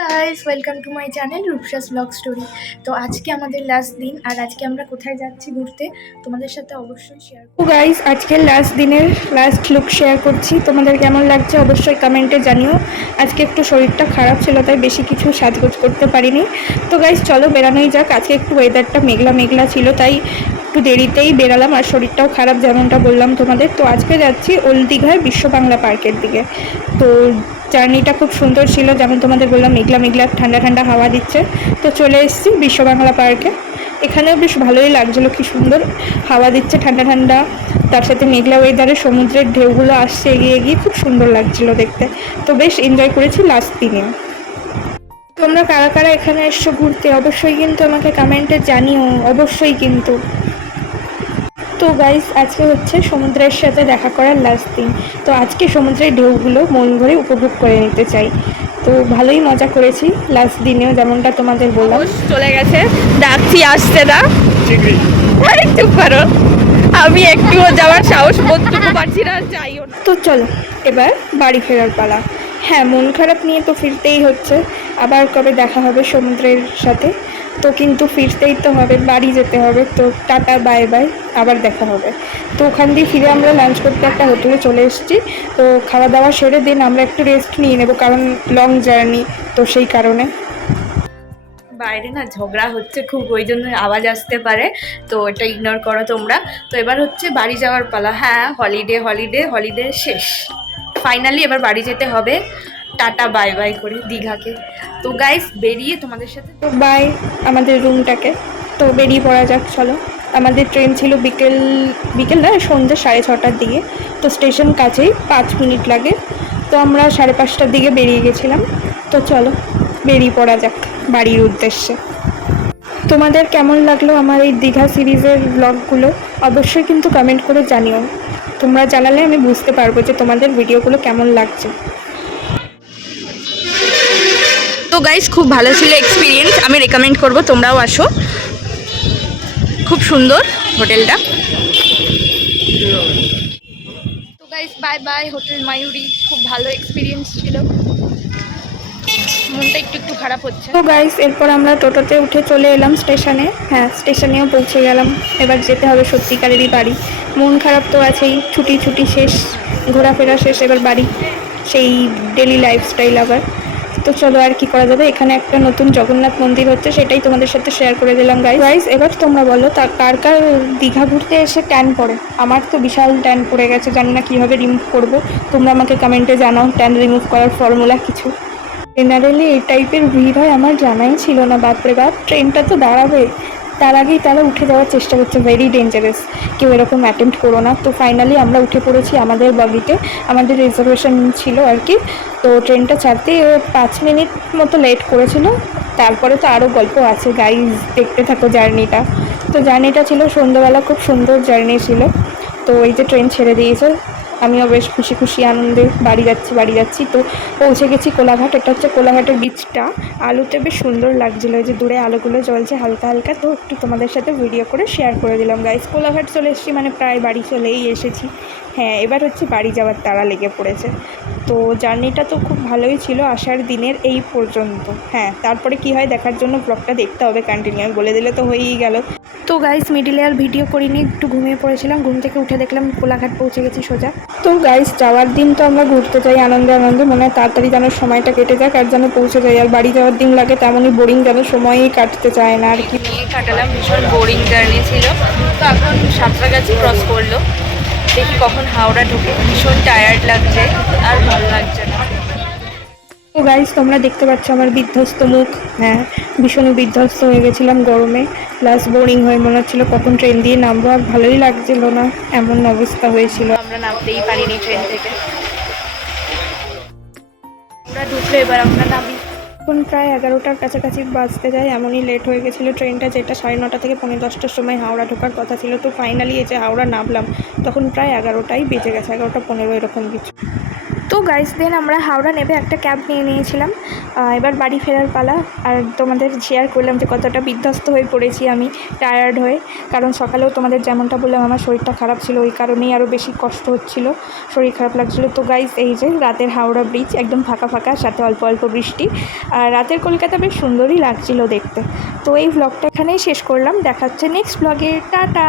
Guys welcome to my channel রূপসাস blog story. তো আজকে আমাদের লাস্ট দিন, আর আজকে আমরা কোথায় যাচ্ছি ঘুরতে তোমাদের সাথে অবশ্যই শেয়ার করব। গাইস আজকে লাস্ট দিনের লাস্ট লুক শেয়ার করছি, তোমাদের কেমন লাগছে অবশ্যই কমেন্টে জানিও। আজকে একটু শরীরটা খারাপ ছিল তাই বেশি কিছু সাজগোজ করতে পারিনি। তো গাইস চলো বেরানোই যাক। আজকে একটু ওয়েদারটা মেঘলা মেঘলা ছিল তাই একটু দেরিতেই বেরালাম, আর শরীরটাও খারাপ যেমনটা বললাম তোমাদের। তো আজকে যাচ্ছি ওল্ড দীঘায় বিশ্ব বাংলা পার্কের দিকে। তো জার্নিটা খুব সুন্দর ছিল, যেমন তোমাদের বললাম মেঘলা মেঘলা ঠান্ডা ঠান্ডা হাওয়া দিচ্ছে। তো চলে এসেছি বিশ্ব বাংলা পার্কে। এখানেও বেশ ভালোই লাগছিলো, কি সুন্দর হাওয়া দিচ্ছে ঠান্ডা ঠান্ডা, তার সাথে মেঘলা ওয়েদারে সমুদ্রের ঢেউগুলো আসছে এগিয়ে এগিয়ে, খুব সুন্দর লাগছিলো দেখতে। তো বেশ এনজয় করেছি লাস্ট দিনে। তোমরা কারা কারা এখানে এসছো ঘুরতে অবশ্যই কিন্তু আমাকে কমেন্টে জানিও, অবশ্যই কিন্তু। তো গাইস আজকে হচ্ছে সমুদ্রের সাথে দেখা করার লাস্ট দিন। তো আজকে সমুদ্রের ঢেউগুলো মন ভরে উপভোগ করে নিতে চাই। তো ভালোই মজা করেছি লাস্ট দিনেও, যেমনটা তোমাদের বললাম। চলে গেছে, ডাকছি আসছে না, চুপ করো, আমি একটুও যাওয়ার সাহস করতেও পারছি না, যাইও না। তো চলো এবার বাড়ি ফেরার পালা। হ্যাঁ, মন খারাপ নিয়ে তো ফিরতেই হচ্ছে, আবার কবে দেখা হবে সমুদ্রের সাথে। তো কিন্তু ফিরতেই তো হবে, বাড়ি যেতে হবে। তো টাটা বাই বাই, আবার দেখা হবে। তো ওখান দিয়ে ফিরে আমরা লাঞ্চ করতে একটা হোটেলে চলে এসেছি। তো খাওয়া দাওয়া সেরে দিন আমরা একটু রেস্ট নিয়ে নেবো, কারণ লং জার্নি, তো সেই কারণে। বাইরে না ঝগড়া হচ্ছে খুব, ওই জন্য আওয়াজ আসতে পারে, তো এটা ইগনোর করো তোমরা। তো এবার হচ্ছে বাড়ি যাওয়ার পালা। হ্যাঁ, হলিডে হলিডে হলিডে শেষ, ফাইনালি এবার বাড়ি যেতে হবে টাটা বাই বাই করে দীঘাকে। তো গাইস বেরিয়ে তোমাদের সাথে তো বাই আমাদের রুমটাকে। তো বেরিয়ে পড়া যাক, চলো। আমাদের ট্রেন ছিল বিকেল বিকেল না, সন্ধ্যে 6:30টার দিকে। তো স্টেশন কাছেই, 5 মিনিট লাগে। তো আমরা 5:30টার দিকে বেরিয়ে গেছিলাম। তো চলো বেরিয়ে পড়া যাক বাড়ির উদ্দেশ্যে। তোমাদের কেমন লাগলো আমার এই দীঘা সিরিজের ব্লগগুলো অবশ্যই কিন্তু কমেন্ট করে জানিও। তোমরা জানালে আমি বুঝতে পারবো যে তোমাদের ভিডিওগুলো কেমন লাগছে। তো গাইস খুব ভালো ছিল এক্সপিরিয়েন্স, আমি রেকমেন্ড করব তোমরাও আসো, খুব সুন্দর হোটেলটা। তো guys bye bye hotel Mayuri, খুব ভালো এক্সপিরিয়েন্স ছিল, মনটা একটু একটু খারাপ হচ্ছে। তো গাইস এরপর আমরা টোটোতে উঠে চলে এলাম স্টেশনে। হ্যাঁ, স্টেশনেও পৌঁছে গেলাম, এবার যেতে হবে সত্যিকারেরই বাড়ি। মন খারাপ তো আছেই, ছুটি ছুটি শেষ, ঘোরাফেরা শেষ, এবার বাড়ি, সেই ডেলি লাইফস্টাইল আবার। তো চলো আর কি করা যাবে। এখানে একটা নতুন জগন্নাথ মন্দির হচ্ছে, সেটাই তোমাদের সাথে শেয়ার করে দিলাম গাইস। এবার তোমরা বলো তা কার কার দীঘা ঘুরতে এসে ট্যান পড়ে। আমার তো বিশাল ট্যান পড়ে গেছে, জানি না কীভাবে রিমুভ করবো। তোমরা আমাকে কমেন্টে জানাও ট্যান রিমুভ করার ফর্মুলা কিছু। জেনারেলি এই টাইপের ভিড় হয় আমার জানাই ছিল না, বাপরে বাপ। ট্রেনটা তো দাঁড়াবে, তার আগেই তারা উঠে যাওয়ার চেষ্টা করছে, ভেরি ডেঞ্জারাস, কেউ এরকম অ্যাটেম্প্ট করো না। তো ফাইনালি আমরা উঠে পড়েছি আমাদের বগিতে, আমাদের রিজার্ভেশন ছিল আর কি। তো ট্রেনটা ছাড়তে 5 মিনিট মতো লেট করেছিল। তারপরে তো আরও গল্প আছে গাইজ, দেখতে থাকো জার্নিটা। তো জার্নিটা ছিল সন্ধ্যাবেলা, খুব সুন্দর জার্নি ছিল। তো এই যে ট্রেন ছেড়ে দিয়েছে, আমিও বেশ খুশি খুশি আনন্দে বাড়ি যাচ্ছি। তো পৌঁছে গেছি কোলাঘাট, এটা হচ্ছে কোলাঘাটের বিচটা। আলোতে বেশ সুন্দর লাগছিলো, এই যে দূরে আলোগুলো জ্বলছে হালকা হালকা। তো একটু তোমাদের সাথে ভিডিও করে শেয়ার করে দিলাম গাইস। কোলাঘাট চলে এসেছি, মানে প্রায় বাড়ি চলেই এসেছি। হ্যাঁ, এবার হচ্ছে বাড়ি যাওয়ার তাড়া লেগে পড়েছে। তো জার্নিটা তো খুব ভালোই ছিল আসার দিনের এই পর্যন্ত। হ্যাঁ, তারপরে কি হয় দেখার জন্য ব্লগটা দেখতে হবে কন্টিনিউ, বলে দিলে তো হয়েই গেল। তো গাইস মিডিলে আর ভিডিও করিনি, একটু ঘুমিয়ে পড়েছিলাম, ঘুম থেকে উঠে দেখলাম কোলাঘাট পৌঁছে গেছি সোজা। তো গাইস যাওয়ার দিন তো আমরা ঘুরতে যাই আনন্দে আনন্দে, মনে হয় তাড়াতাড়ি যেন সময়টা কেটে যাক আর যেন পৌঁছে যাই। আর বাড়ি যাওয়ার দিন লাগে তেমনই বোরিং, যেন সময়ই কাটতে চায় না আর কি। নিয়ে কাটালাম, ভীষণ বোরিং জার্নি ছিল। তো এখন সাঁতরাগাছি ক্রস করলো, দেখি কখন হাওড়া ঢুকে। ভীষণ টায়ার্ড লাগছে, আর ভালো লাগছে না। তো গাইস তোমরা দেখতে পাচ্ছ আমার বিধ্বস্ত মুখ। হ্যাঁ, ভীষণ বিধ্বস্ত হয়ে গেছিলাম গরমে, প্লাস বোরিং হয়ে মনে হচ্ছিলো কখন ট্রেন দিয়ে নামবো, আর ভালোই লাগছিল না, এমন অবস্থা হয়েছিল। আমরা নামতেই পারিনি ট্রেন থেকে, আমরা ঢুকলে এবার আমরা নামি। এখন প্রায় 11টার কাছাকাছি বাজতে যায়, এমনই লেট হয়ে গেছিলো ট্রেনটা, যেটা 9:30 থেকে 10:45টার সময় হাওড়া ঢোকার কথা ছিল। তো ফাইনালি এই যে হাওড়া নামলাম তখন প্রায় 11টাই বেজে গেছে, 11:15 এরকম কিছু। তো গাইস দেন আমরা হাওড়া নেবে একটা ক্যাব নিয়ে নিয়েছিলাম। এবার বাড়ি ফেরার পালা। আর তোমাদের শেয়ার করলাম যে কতটা বিধ্বস্ত হয়ে পড়েছি আমি, টায়ার্ড হয়ে। কারণ সকালেও তোমাদের যেমনটা বললাম আমার শরীরটা খারাপ ছিল, ওই কারণেই আরও বেশি কষ্ট হচ্ছিল, শরীর খারাপ লাগছিলো। তো গাইস এই যে রাতের হাওড়া ব্রিজ একদম ফাঁকা ফাঁকা, সাথে অল্প অল্প বৃষ্টি, আর রাতের কলকাতা বেশ সুন্দরই লাগছিল দেখতে। তো এই ভ্লগটা এখানেই শেষ করলাম, দেখা হচ্ছে নেক্সট ব্লগে, টাটা।